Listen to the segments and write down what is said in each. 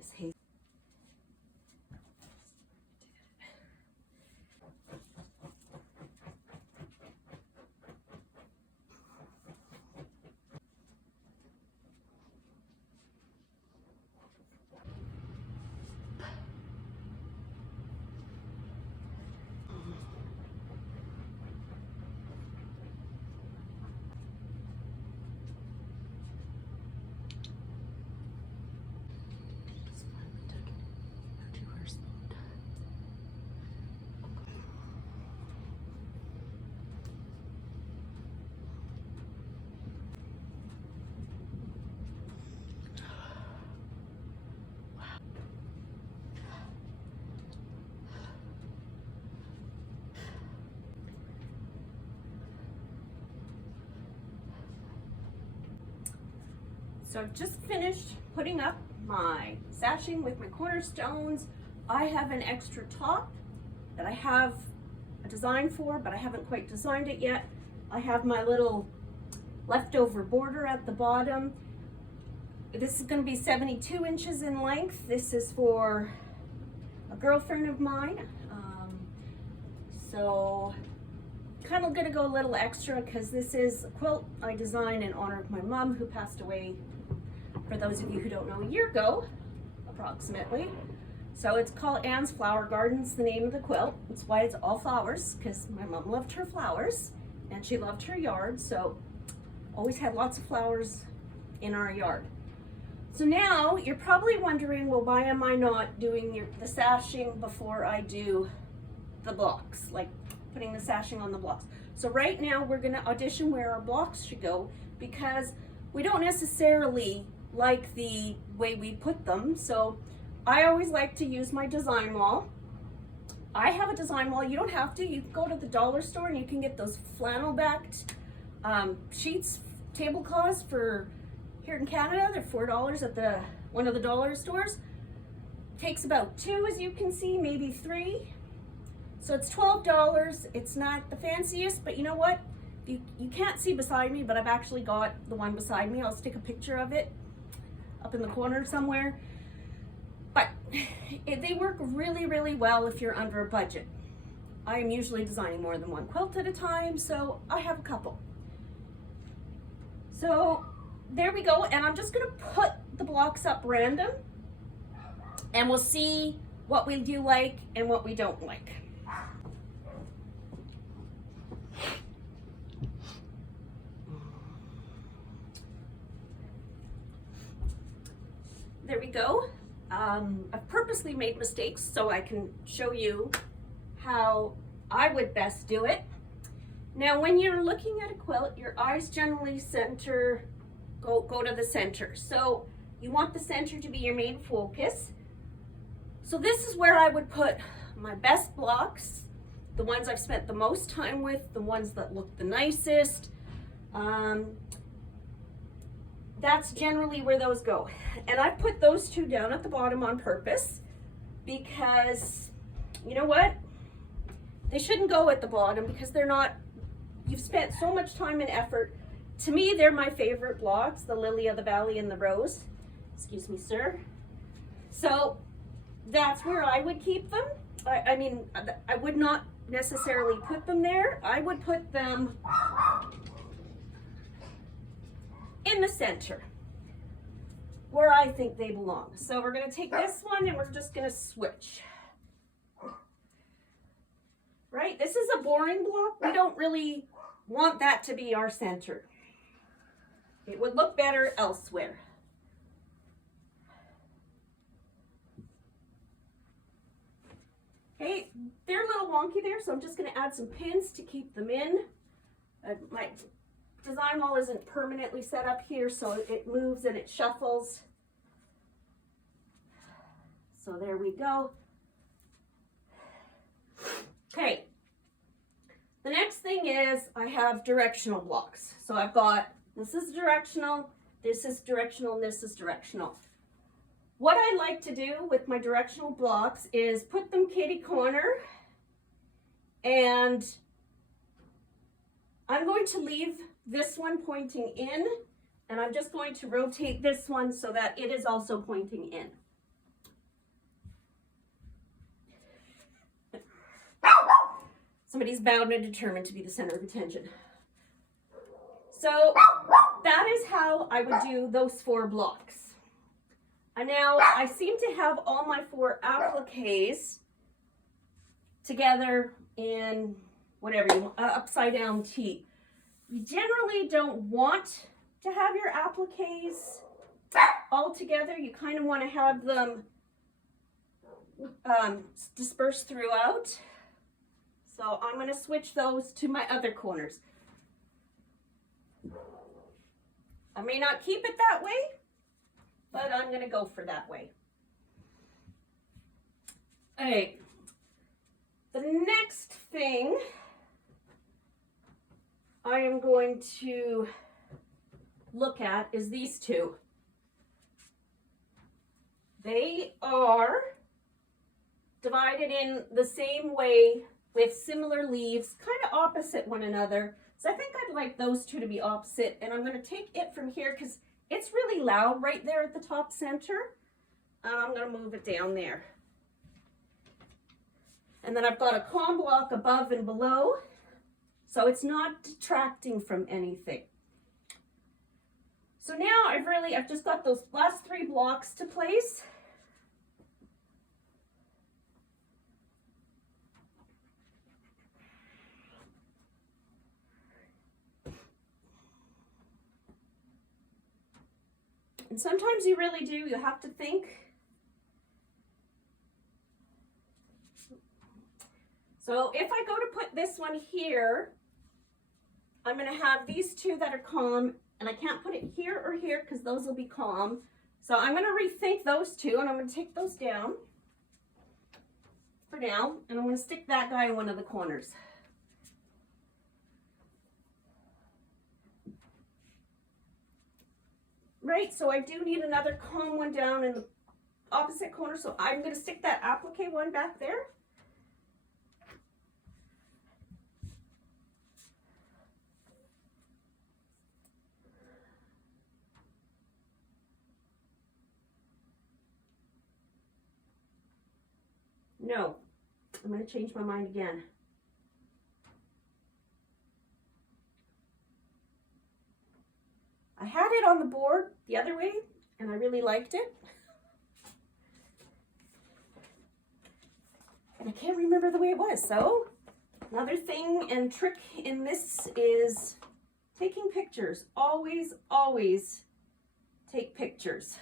this hay. So I've just finished putting up my sashing with my cornerstones. I have an extra top that I have a design for, but I haven't quite designed it yet. I have my little leftover border at the bottom. This is going to be 72 inches in length. This is for a girlfriend of mine. So kind of going to go a little extra because this is a quilt I designed in honor of my mom, who passed away, for those of you who don't know, a year ago, approximately. So it's called Anne's Flower Garden's the name of the quilt. That's why it's all flowers, because my mom loved her flowers and she loved her yard, so always had lots of flowers in our yard. So now you're probably wondering, well, why am I not doing the sashing before I do the blocks, like putting the sashing on the blocks? So right now we're going to audition where our blocks should go, because we don't necessarily like the way we put them. So I always like to use my design wall. I have a design wall. You don't have to. You can go to the dollar store and you can get those flannel backed sheets, tablecloths for here in Canada. They're $4 at one of the dollar stores. Takes about 2, as you can see, maybe 3. So it's $12. It's not the fanciest, but you know what? You can't see beside me, but I've actually got the one beside me. I'll stick a picture of it up in the corner somewhere. But they work really, really well if you're under a budget. I am usually designing more than one quilt at a time, so I have a couple. So there we go, and I'm just gonna put the blocks up random, and we'll see what we do like and what we don't like. There we go. I've purposely made mistakes so I can show you how I would best do it. Now, when you're looking at a quilt, your eyes generally go to the center. So you want the center to be your main focus. So this is where I would put my best blocks, the ones I've spent the most time with, the ones that look the nicest. That's generally where those go. And I put those two down at the bottom on purpose because, you know what? They shouldn't go at the bottom because they're not, you've spent so much time and effort. To me, they're my favorite blocks, the Lily of the Valley and the Rose. Excuse me, sir. So that's where I would keep them. I mean, I would not necessarily put them there. I would put them in the center where I think they belong. So we're going to take this one and we're just going to switch. Right? This is a boring block. We don't really want that to be our center. It would look better elsewhere. Okay, they're a little wonky there, so I'm just going to add some pins to keep them in. My design wall isn't permanently set up here, so it moves and it shuffles. So there we go. Okay, the next thing is I have directional blocks. So I've got, this is directional, this is directional, and this is directional. What I like to do with my directional blocks is put them kitty corner, and I'm going to leave this one pointing in, and I'm just going to rotate this one so that it is also pointing in. Somebody's bound and determined to be the center of attention. So that is how I would do those 4 blocks. And now I seem to have all my 4 appliques together in whatever you want, upside down T. You generally don't want to have your appliques all together. You kind of want to have them dispersed throughout. So I'm going to switch those to my other corners. I may not keep it that way, but I'm going to go for that way. All right. The next thing I am going to look at is these 2. They are divided in the same way with similar leaves, kind of opposite one another. So I think I'd like those 2 to be opposite, and I'm going to take it from here because it's really loud right there at the top center. I'm going to move it down there. And then I've got a comm block above and below, so it's not detracting from anything. So now I've just got those last 3 blocks to place. And sometimes you really do, you have to think. So if I go to put this one here, I'm going to have these 2 that are calm, and I can't put it here or here because those will be calm. So I'm going to rethink those 2, and I'm going to take those down for now, and I'm going to stick that guy in one of the corners. Right, so I do need another calm one down in the opposite corner, so I'm going to stick that applique one back there. No, I'm going to change my mind again. I had it on the board the other way, and I really liked it. And I can't remember the way it was. So another thing and trick in this is taking pictures. Always, always take pictures.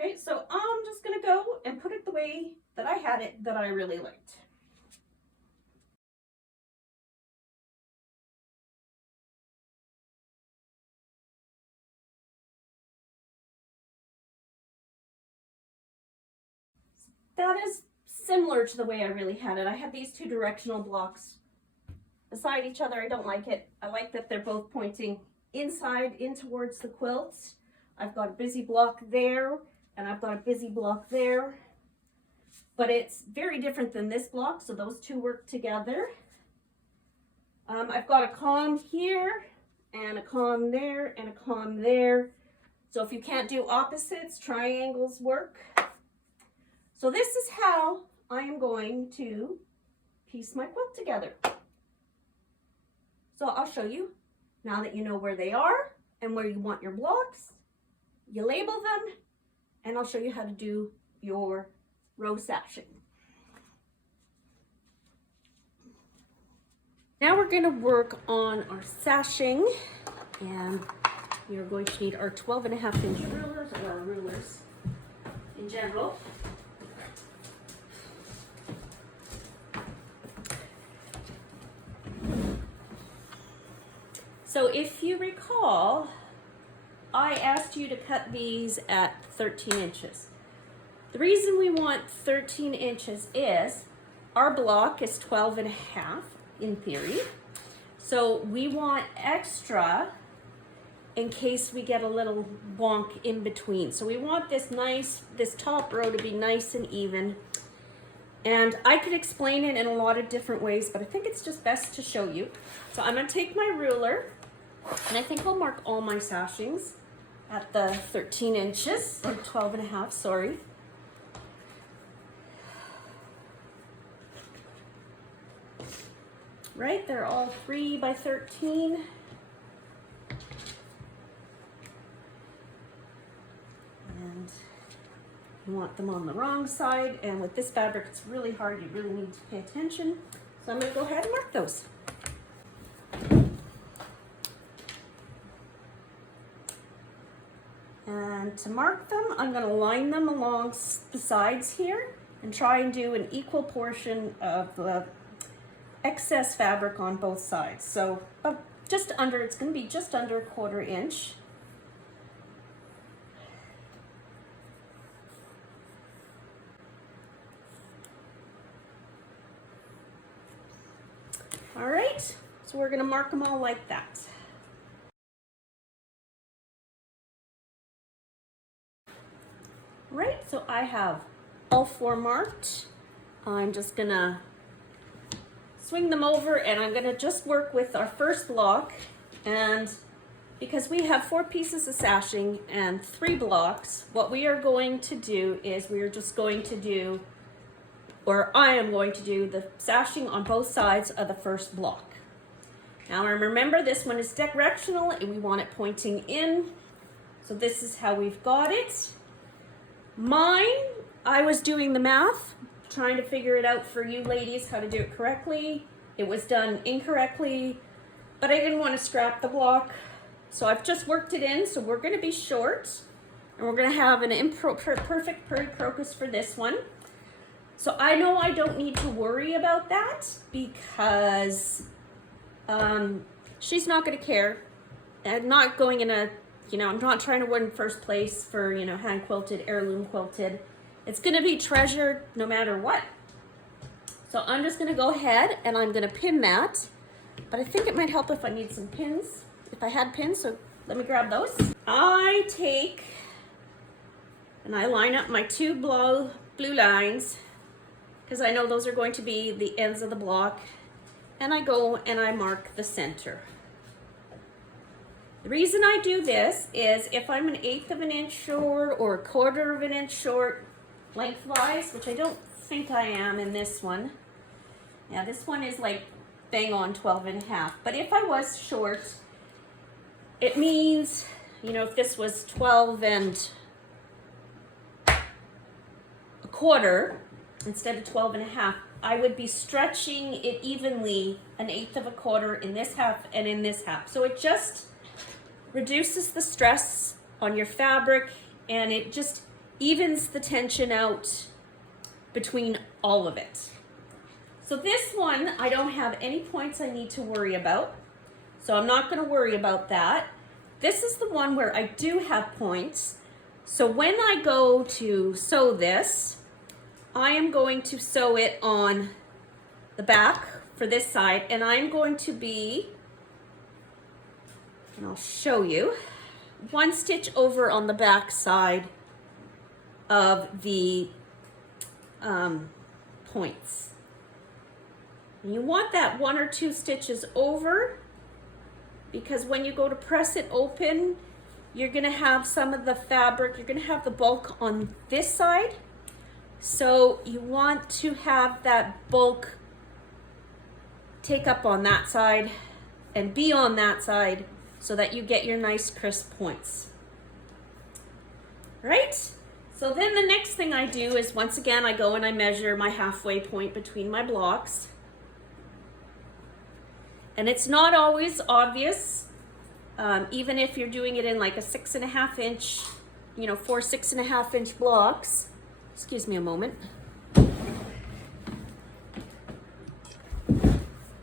Okay, so I'm just going to go and put it the way that I had it that I really liked. That is similar to the way I really had it. I had these 2 directional blocks beside each other. I don't like it. I like that they're both pointing inside in towards the quilts. I've got a busy block there, and I've got a busy block there, but it's very different than this block, so those 2 work together. I've got a calm here, and a calm there, and a calm there. So if you can't do opposites, triangles work. So this is how I am going to piece my quilt together. So I'll show you, now that you know where they are and where you want your blocks, you label them, and I'll show you how to do your row sashing. Now we're going to work on our sashing, and we are going to need our 12.5-inch rulers, or our rulers in general. So if you recall, I asked you to cut these at 13 inches. The reason we want 13 inches is our block is 12.5 in theory. So we want extra in case we get a little wonk in between. So we want this top row to be nice and even. And I could explain it in a lot of different ways, but I think it's just best to show you. So I'm gonna take my ruler, and I think I'll mark all my sashings at the 13 inches, or 12.5, sorry. Right, they're all 3 by 13. And you want them on the wrong side, and with this fabric it's really hard, you really need to pay attention. So I'm going to go ahead and mark those. And to mark them, I'm going to line them along the sides here and try and do an equal portion of the excess fabric on both sides. So just under, it's going to be just under 1/4 inch. All right, so we're going to mark them all like that. Right, so I have all 4 marked. I'm just going to swing them over, and I'm going to just work with our first block. And because we have 4 pieces of sashing and 3 blocks, what we are going to do is we are just going to do, or I am going to do, the sashing on both sides of the first block. Now remember, this one is directional and we want it pointing in. So this is how we've got it. Mine, I was doing the math, trying to figure it out for you ladies how to do it correctly. It was done incorrectly, but I didn't want to scrap the block. So I've just worked it in. So we're going to be short, and we're going to have an perfect prairie crocus for this one. So I know I don't need to worry about that because she's not going to care. I'm not going in a, I'm not trying to win first place for, hand quilted, heirloom quilted. It's going to be treasured no matter what. So I'm just going to go ahead and I'm going to pin that. But I think it might help if I need some pins, if I had pins. So let me grab those. I take and I line up my 2 blue lines, because I know those are going to be the ends of the block, and I go and I mark the center. The reason I do this is if I'm an 1/8 of an inch short or 1/4 of an inch short lengthwise, which I don't think I am in this one. Yeah, this one is like bang on 12.5. But if I was short, it means, if this was 12 1/4 instead of 12.5, I would be stretching it evenly 1/8 of a 1/4 in this half and in this half. So it just reduces the stress on your fabric, and it just evens the tension out between all of it. So this one, I don't have any points I need to worry about. So I'm not going to worry about that. This is the one where I do have points. So when I go to sew this, I am going to sew it on the back for this side, and I'm going to be, and I'll show you, 1 stitch over on the back side of the points. And you want that 1 or 2 stitches over, because when you go to press it open, you're going to have some of the fabric, you're going to have the bulk on this side. So you want to have that bulk take up on that side and be on that side so that you get your nice crisp points. Right? So then the next thing I do is, once again, I go and I measure my halfway point between my blocks. And it's not always obvious, even if you're doing it in like a 6.5 inch, 4 6.5 inch blocks. Excuse me a moment.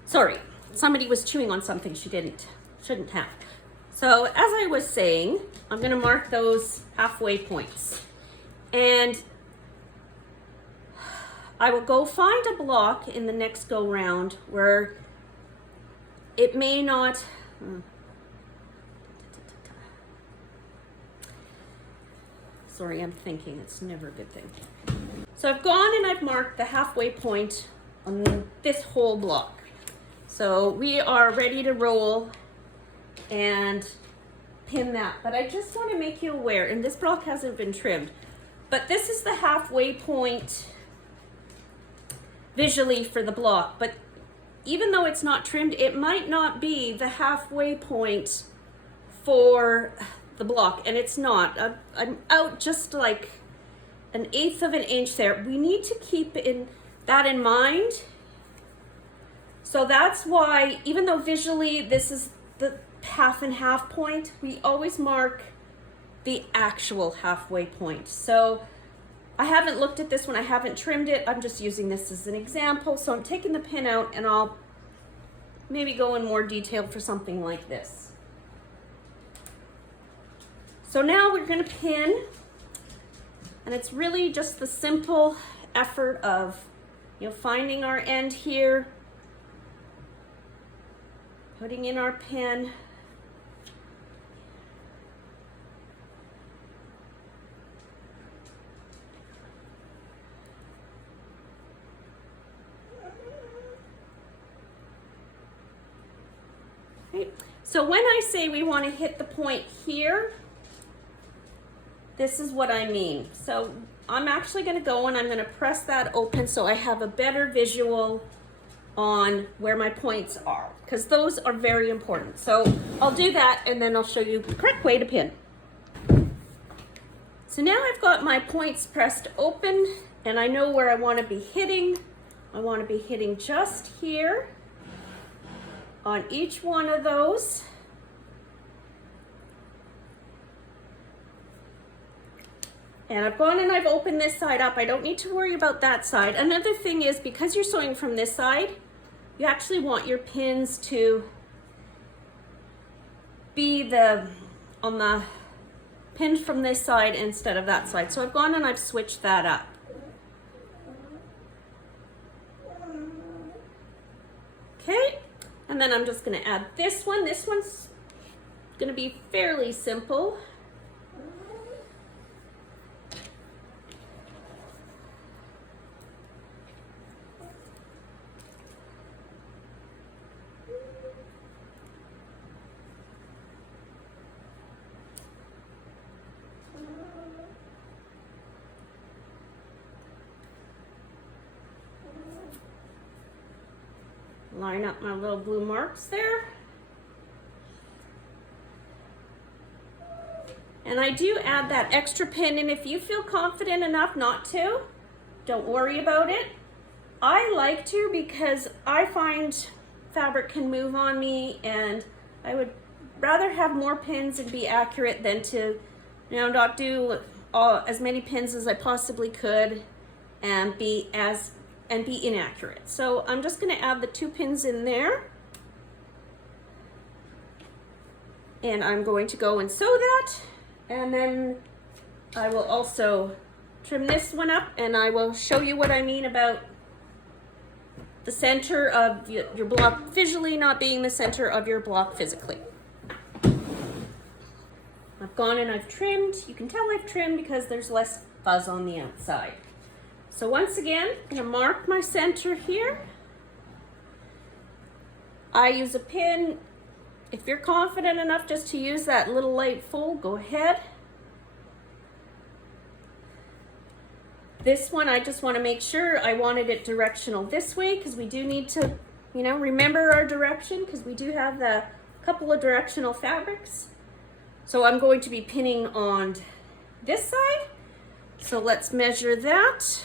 Sorry, somebody was chewing on something she shouldn't have. So as I was saying, I'm going to mark those halfway points. And I will go find a block in the next go round where it may not, sorry, I'm thinking, it's never a good thing. So I've gone and I've marked the halfway point on this whole block. So we are ready to roll and pin that. But I just want to make you aware, and this block hasn't been trimmed, but this is the halfway point visually for the block. But even though it's not trimmed, it might not be the halfway point for the block, and it's not. I'm out just like 1/8 of an inch there. We need to keep that in mind. So that's why, even though visually this is the half and half point, we always mark the actual halfway point. So I haven't looked at this one, I haven't trimmed it, I'm just using this as an example. So I'm taking the pin out and I'll maybe go in more detail for something like this. So now we're gonna pin, and it's really just the simple effort of, you know, finding our end here, putting in our pin, right. So when I say we want to hit the point here, this is what I mean. So I'm actually going to go and I'm going to press that open so I have a better visual on where my points are, because those are very important. So I'll do that and then I'll show you the correct way to pin. So now I've got my points pressed open and I know where I want to be hitting. I want to be hitting just here on each one of those. And I've gone and I've opened this side up. I don't need to worry about that side. Another thing is, because you're sewing from this side, you actually want your pins to be on the pinned from this side instead of that side. So I've gone and I've switched that up. Okay, and then I'm just gonna add this one. This one's gonna be fairly simple. Line up my little blue marks there. And I do add that extra pin, and if you feel confident enough not to, don't worry about it. I like to, because I find fabric can move on me, and I would rather have more pins and be accurate than to, you know, not do as many pins as I possibly could and be inaccurate. So I'm just going to add the 2 pins in there, and I'm going to go and sew that, and then I will also trim this one up, and I will show you what I mean about the center of your block visually not being the center of your block physically. I've gone and I've trimmed. You can tell I've trimmed because there's less fuzz on the outside. So once again, I'm going to mark my center here. I use a pin. If you're confident enough just to use that little light fold, go ahead. This one, I just want to make sure I wanted it directional this way, because we do need to, you know, remember our direction, because we do have the couple of directional fabrics. So I'm going to be pinning on this side. So let's measure that.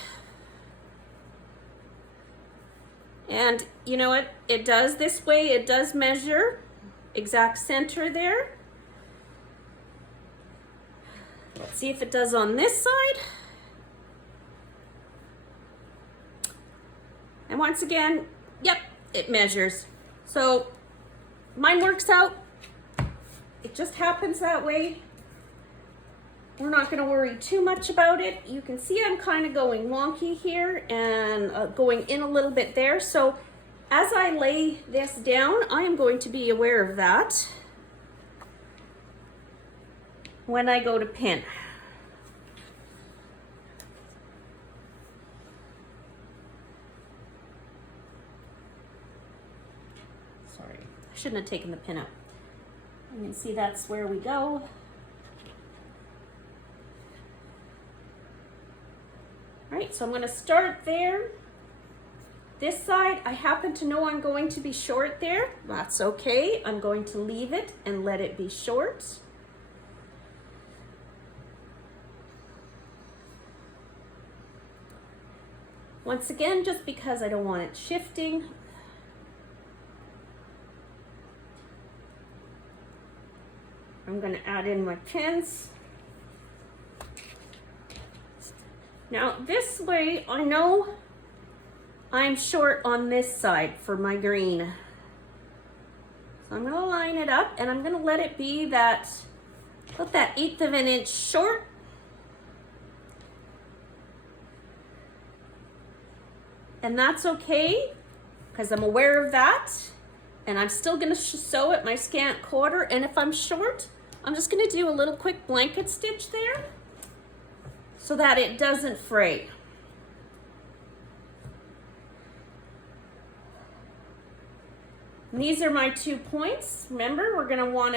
And you know what, it does this way, it does measure exact center there. Let's see if it does on this side. And once again, yep, it measures. So mine works out. It just happens that way. we're not going to worry too much about it. You can see I'm kind of going wonky here and going in a little bit there. So as I lay this down, I am going to be aware of that when I go to pin. Sorry, I shouldn't have taken the pin out. You can see that's where we go. All right, so I'm going to start there. This side, I happen to know I'm going to be short there. That's okay. I'm going to leave it and let it be short. Once again, just because I don't want it shifting. I'm going to add in my pins. Now this way, I know I'm short on this side for my green. So I'm going to line it up and I'm going to let it be that, about that 1/8 of an inch short. And that's okay, because I'm aware of that. And I'm still going to sew at my scant quarter. And if I'm short, I'm just going to do a little quick blanket stitch there so that it doesn't fray. And these are my 2 points. Remember, we're going to want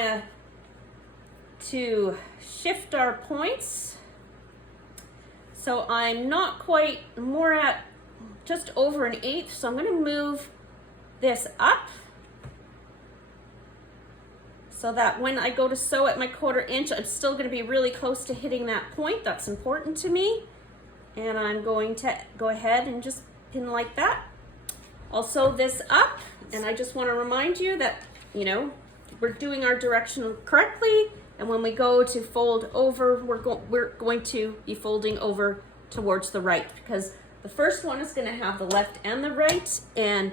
to shift our points. So I'm not quite, more at just over an 1/8. So I'm going to move this up so that when I go to sew at my 1/4 inch, I'm still going to be really close to hitting that point. That's important to me. And I'm going to go ahead and just pin like that. I'll sew this up, and I just want to remind you that, you know, we're doing our direction correctly, and when we go to fold over, we're going to be folding over towards the right, because the first one is going to have the left and the right, and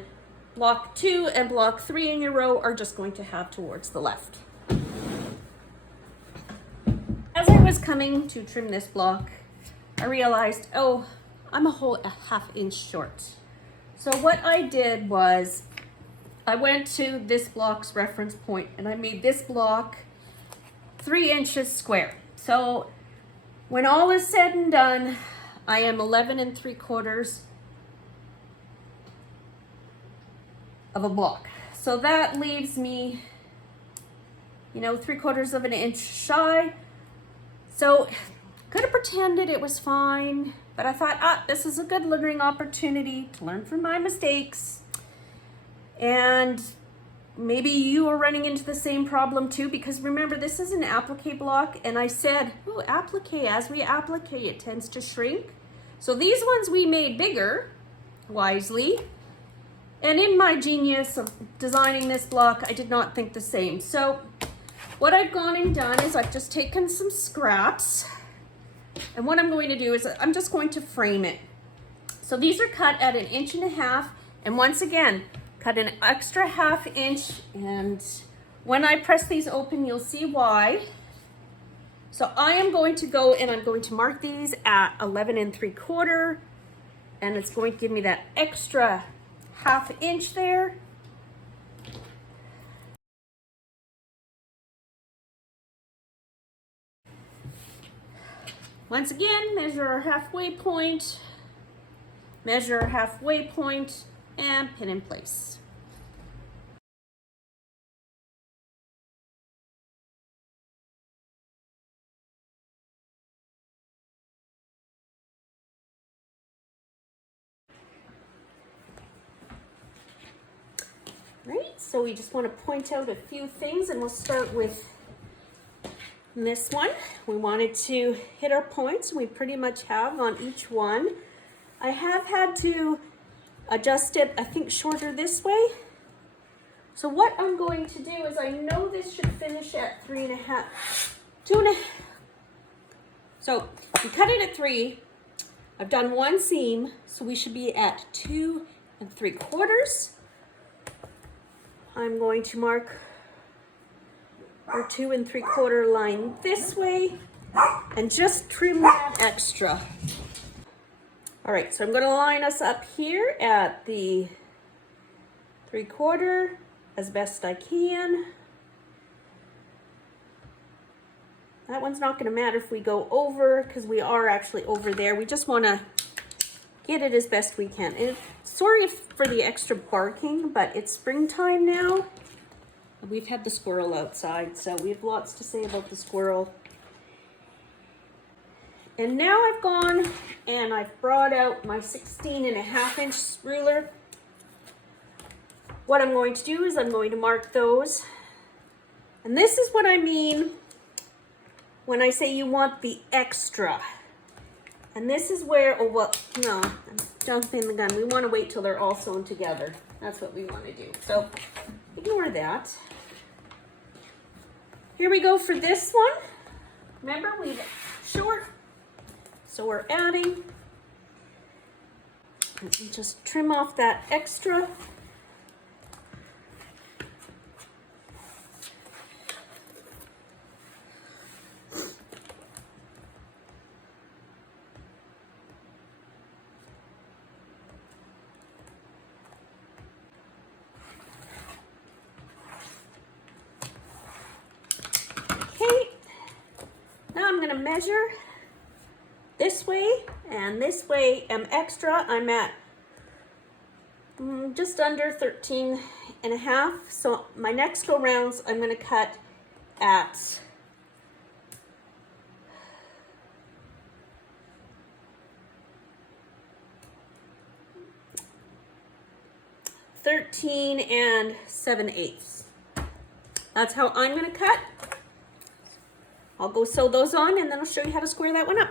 block 2 and block 3 in your row are just going to have towards the left. As I was coming to trim this block, I realized, oh, I'm a whole 1/2 inch short. So what I did was I went to this block's reference point and I made this block 3 inches square. So when all is said and done, I am 11 3/4 of a block. So that leaves me, you know, 3/4 of an inch shy. So could have pretended it was fine, but I thought, this is a good learning opportunity to learn from my mistakes. And maybe you are running into the same problem too, because remember, this is an applique block, and I said, oh, applique, as we applique, it tends to shrink. So these ones we made bigger, wisely. And in my genius of designing this block, I did not think the same. So what I've gone and done is I've just taken some scraps, and what I'm going to do is I'm just going to frame it. So these are cut at 1.5 inches, and once again, cut an extra 1/2 inch, and when I press these open, you'll see why. So I am going to go and I'm going to mark these at 11 3/4, and it's going to give me that extra 1/2 inch there. Once again, measure our halfway point, measure our halfway point, and pin in place. Right, so we just want to point out a few things, and we'll start with this one. We wanted to hit our points, and we pretty much have on each one. I have had to adjust it, I think, shorter this way. So what I'm going to do is, I know this should finish at 3.5, 2.5. So we cut it at 3. I've done one seam, so we should be at 2 3/4. I'm going to mark our 2 3/4 line this way, and just trim that extra. All right, so I'm going to line us up here at the 3/4 as best I can. That one's not going to matter if we go over, because we are actually over there. We just want to get it as best we can. And sorry for the extra barking, but it's springtime now. We've had the squirrel outside, so we have lots to say about the squirrel. And now I've gone and I've brought out my 16.5-inch ruler. What I'm going to do is I'm going to mark those. And this is what I mean when I say you want the extra. And this is where, oh, well, no, I'm jumping the gun. We want to wait till they're all sewn together. That's what we want to do. So ignore that. Here we go for this one. Remember, leave it short. So we're adding. And just trim off that extra. Measure this way and this way. Extra, I'm at just under 13.5. So my next go rounds I'm going to cut at 13 7/8. That's how I'm going to cut. I'll go sew those on and then I'll show you how to square that one up.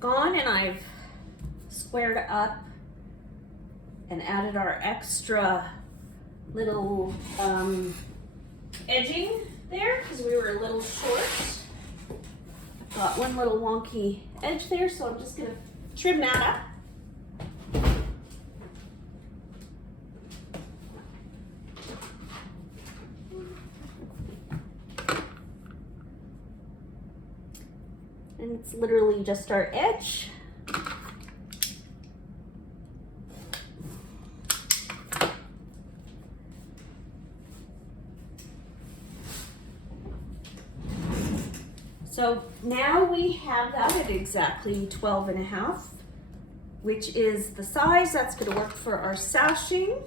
Gone and I've squared up and added our extra little edging there because we were a little short. Got one little wonky edge there, so I'm just gonna trim that up. And it's literally just our edge. So now we have that at exactly 12.5, which is the size that's going to work for our sashing.